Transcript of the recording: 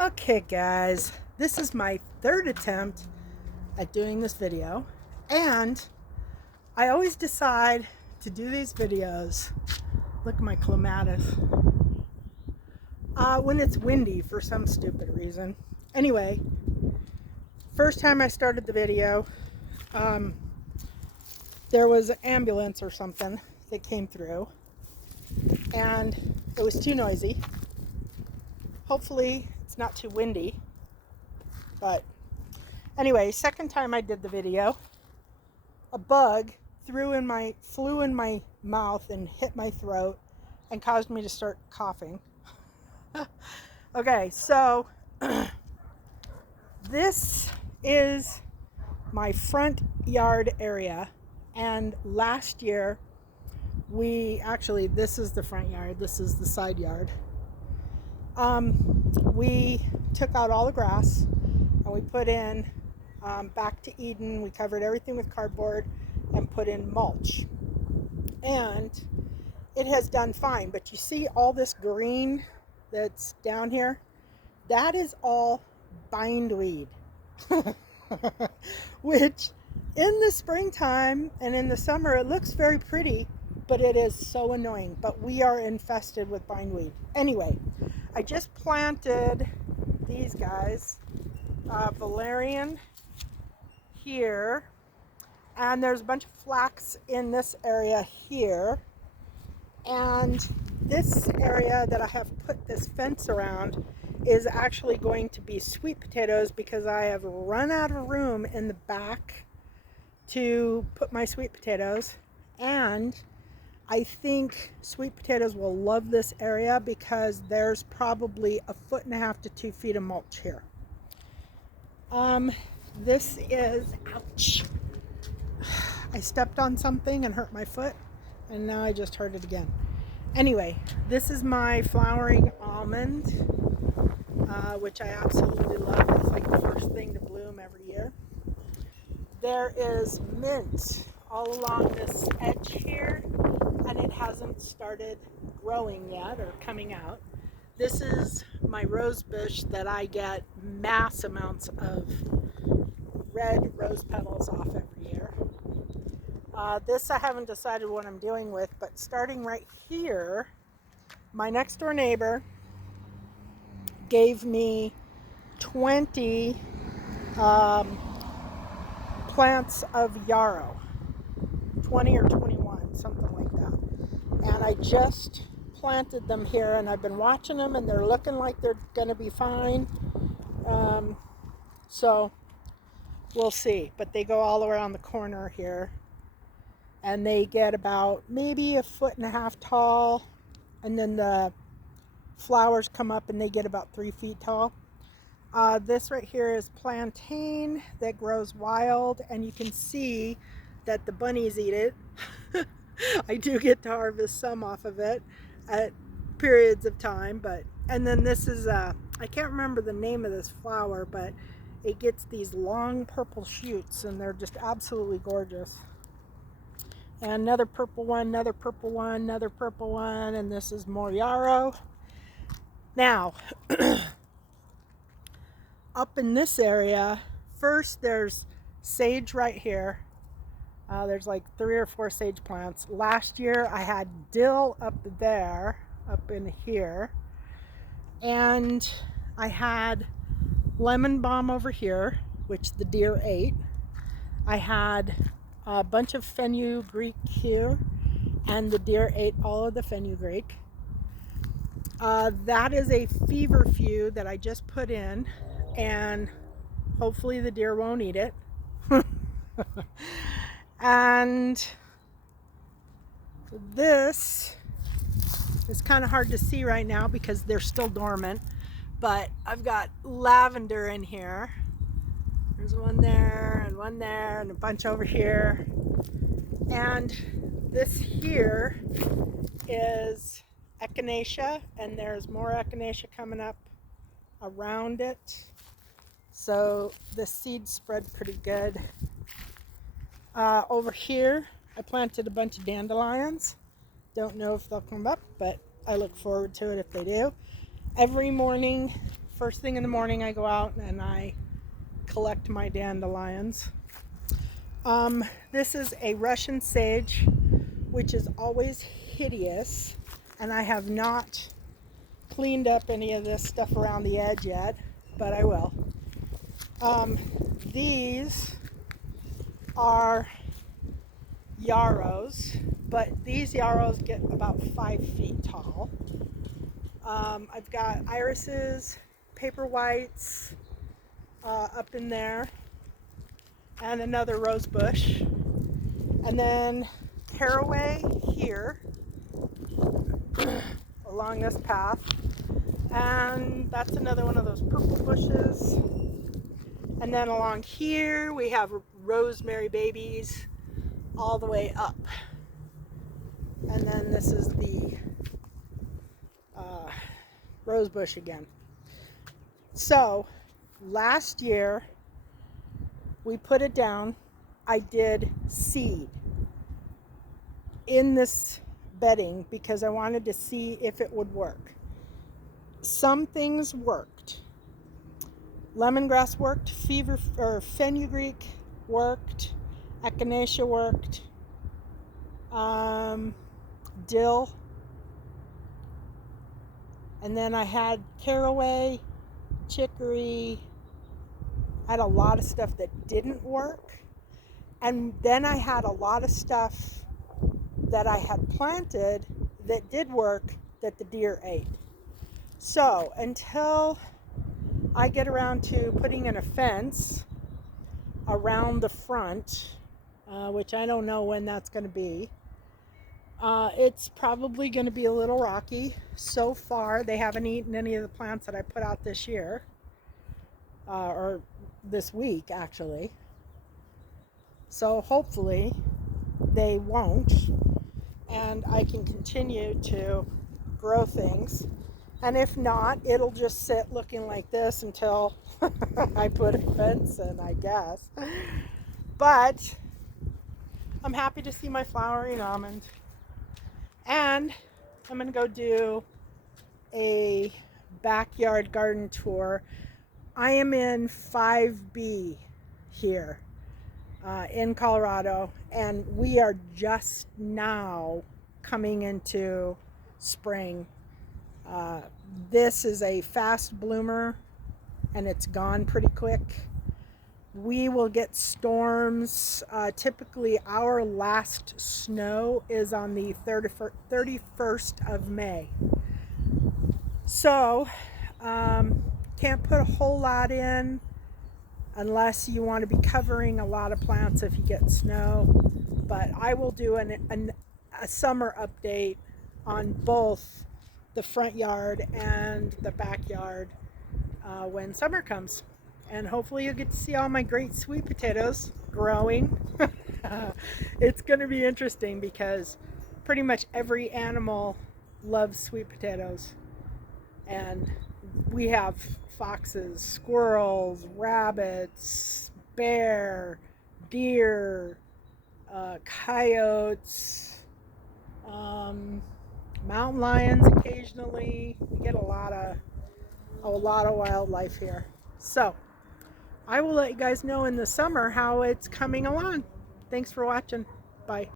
Okay guys, this is my third attempt at doing this video, and I always decide to do these videos, look at my clematis, when it's windy for some stupid reason. Anyway, first time I started the video, there was an ambulance or something that came through, and it was too noisy. Hopefully it's not too windy, but anyway, second time I did the video, a bug flew in my mouth and hit my throat and caused me to start coughing. Okay, so this is my front yard area, and last year this is the front yard, this is the side yard. We took out all the grass and we put in back to Eden. We covered everything with cardboard and put in mulch, and it has done fine. But you see all this green that's down here, that is all bindweed. Which in the springtime and in the summer it looks very pretty, but it is so annoying. But we are infested with bindweed. Anyway, I just planted these guys, valerian here, and there's a bunch of flax in this area here, and this area that I have put this fence around is actually going to be sweet potatoes, because I have run out of room in the back to put my sweet potatoes. And I think sweet potatoes will love this area because there's probably 1.5 to 2 feet of mulch here. This is, ouch, I stepped on something and hurt my foot, and now I just hurt it again. Anyway, this is my flowering almond, which I absolutely love. It's like the first thing to bloom every year. There is mint all along this edge here, and it hasn't started growing yet or coming out. This is my rose bush that I get mass amounts of red rose petals off every year. This I haven't decided what I'm doing with, but starting right here, my next door neighbor gave me 20 plants of yarrow, 20 or 21, something like that. And I just planted them here, and I've been watching them, and they're looking like they're gonna be fine. So we'll see. But they go all around the corner here, and they get about maybe 1.5 feet tall, and then the flowers come up and they get about 3 feet tall. This right here is plantain that grows wild, and you can see that the bunnies eat it. I do get to harvest some off of it at periods of time, and then this is I can't remember the name of this flower, but it gets these long purple shoots, and they're just absolutely gorgeous. And another purple one, another purple one, another purple one, and this is more yarrow. Now, up in this area, first there's sage right here. There's like 3 or 4 sage plants. Last year I had dill up there, up in here, and I had lemon balm over here, which the deer ate. I had a bunch of fenugreek here, and the deer ate all of the fenugreek. That is a feverfew that I just put in, and hopefully the deer won't eat it. And this is kind of hard to see right now because they're still dormant, but I've got lavender in here. There's one there and a bunch over here. And this here is echinacea, and there's more echinacea coming up around it. So the seeds spread pretty good. Over here, I planted a bunch of dandelions. Don't know if they'll come up, but I look forward to it if they do. Every morning first thing in the morning I go out and I collect my dandelions. This is a Russian sage, which is always hideous, and I have not cleaned up any of this stuff around the edge yet, but I will. These are yarrows, but these yarrows get about 5 feet tall. I've got irises, paper whites up in there, and another rose bush, and then caraway here along this path, and that's another one of those purple bushes. And then along here we have rosemary babies all the way up, and then this is the rose bush again. So last year we put it down. I did seed in this bedding because I wanted to see if it would work. Some things worked. Lemongrass worked, fenugreek worked, echinacea worked, dill, and then I had caraway, chicory. I had a lot of stuff that didn't work, and then I had a lot of stuff that I had planted that did work that the deer ate. So until I get around to putting in a fence around the front, which I don't know when that's going to be, it's probably going to be a little rocky. So far they haven't eaten any of the plants that I put out this year, or this week actually, so hopefully they won't, and I can continue to grow things. And if not, it'll just sit looking like this until I put a fence in, I guess. But I'm happy to see my flowering almond. And I'm going to go do a backyard garden tour. I am in 5B here in Colorado, and we are just now coming into spring. This is a fast bloomer, and it's gone pretty quick. We will get storms. Typically our last snow is on the 31st of May. So can't put a whole lot in unless you want to be covering a lot of plants if you get snow. But I will do a summer update on both the front yard and the backyard when summer comes. And hopefully you'll get to see all my great sweet potatoes growing. It's going to be interesting because pretty much every animal loves sweet potatoes. And we have foxes, squirrels, rabbits, bear, deer, coyotes, mountain lions occasionally. We get a lot of wildlife here. So I will let you guys know in the summer how it's coming along. Thanks for watching. Bye.